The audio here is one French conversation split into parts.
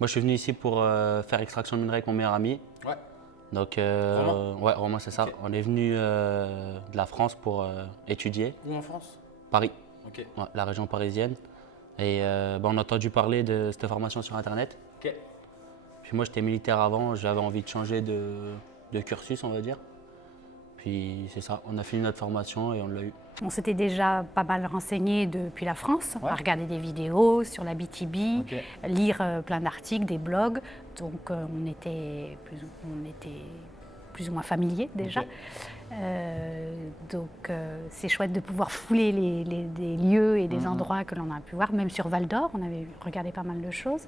Moi, je suis venu ici pour faire extraction de minerai avec mon meilleur ami. Ouais. Donc, Romain. ouais, Romain, c'est ça. Ok. On est venu de la France pour étudier. Où en France? Paris, Ok. ouais, la région parisienne. Et on a entendu parler de cette formation sur Internet. Ok. Puis moi, j'étais militaire avant, j'avais envie de changer de cursus, on va dire. Puis c'est ça, on a fini notre formation et on l'a eu. On s'était déjà pas mal renseigné depuis la France, Ouais. à regarder des vidéos sur la BTB, Ok. lire plein d'articles, des blogs. Donc on était plus ou moins familiers déjà. Ok. C'est chouette de pouvoir fouler des lieux et des Mhm. endroits que l'on a pu voir. Même sur Val d'Or, on avait regardé pas mal de choses.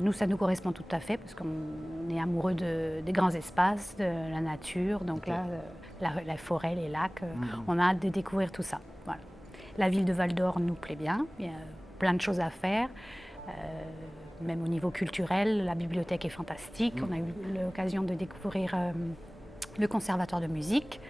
Nous, ça nous correspond tout à fait parce qu'on est amoureux des grands espaces, de la nature. Donc Ok. là, la forêt, les lacs, Mhm. on a hâte de découvrir tout ça. Voilà. La ville de Val d'Or nous plaît bien. Il y a plein de choses à faire. Même au niveau culturel, la bibliothèque est fantastique. On a eu l'occasion de découvrir le conservatoire de musique.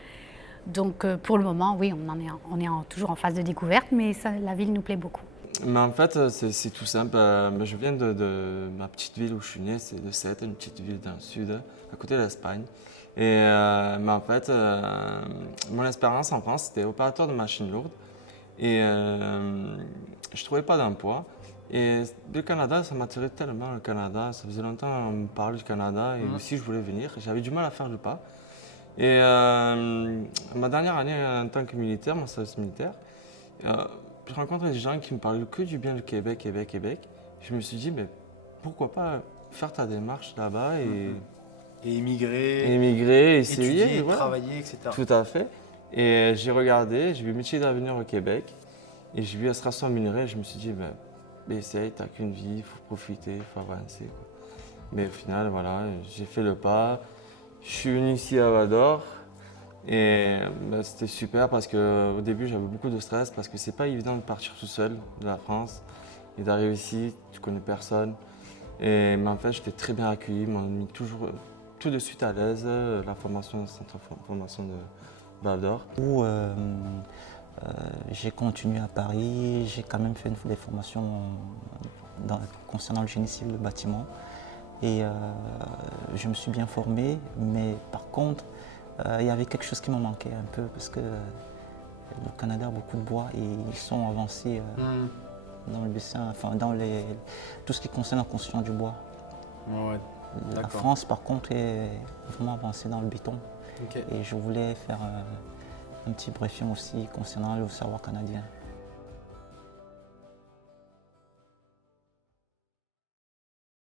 Donc pour le moment, oui, on est toujours en phase de découverte, mais la ville nous plaît beaucoup. Mais en fait, c'est tout simple. Je viens de ma petite ville où je suis né, c'est de Sète, une petite ville dans le sud, à côté de l'Espagne. Mais en fait, mon expérience en France, c'était opérateur de machines lourdes. Et je ne trouvais pas d'emploi. Et le Canada, ça m'attirait tellement, le Canada. Ça faisait longtemps qu'on me parlait du Canada et aussi je voulais venir. J'avais du mal à faire le pas. Et ma dernière année en tant que militaire, mon service militaire, je rencontrais des gens qui me parlaient que du bien du Québec, Québec, Québec. Je me suis dit, mais pourquoi pas faire ta démarche là-bas Et immigrer, émigrer, essayer. étudier, voilà. travailler, etc. Tout à fait. Et j'ai regardé, j'ai vu métier d'avenir au Québec et j'ai vu extraction minerai. Je me suis dit, ben, essaye, t'as qu'une vie, il faut profiter, il faut avancer, quoi. Mais au final, voilà, j'ai fait le pas. Je suis venu ici à Val d'Or et ben, c'était super parce qu'au début j'avais beaucoup de stress parce que c'est pas évident de partir tout seul de la France et d'arriver ici, tu connais personne. Mais en fait, j'étais très bien accueilli, ils m'ont mis toujours tout de suite à l'aise, la formation, le centre de formation de Val d'Or. Où j'ai continué à Paris, j'ai quand même fait des formations concernant le génie civil de bâtiment. Et je me suis bien formé, mais par contre, il y avait quelque chose qui me manquait un peu parce que le Canada a beaucoup de bois et ils sont avancés dans le dessin, enfin tout ce qui concerne la construction du bois. Ouais, La d'accord. France, par contre, est vraiment avancée dans le béton. Ok. Et je voulais faire un petit briefing aussi concernant le savoir canadien.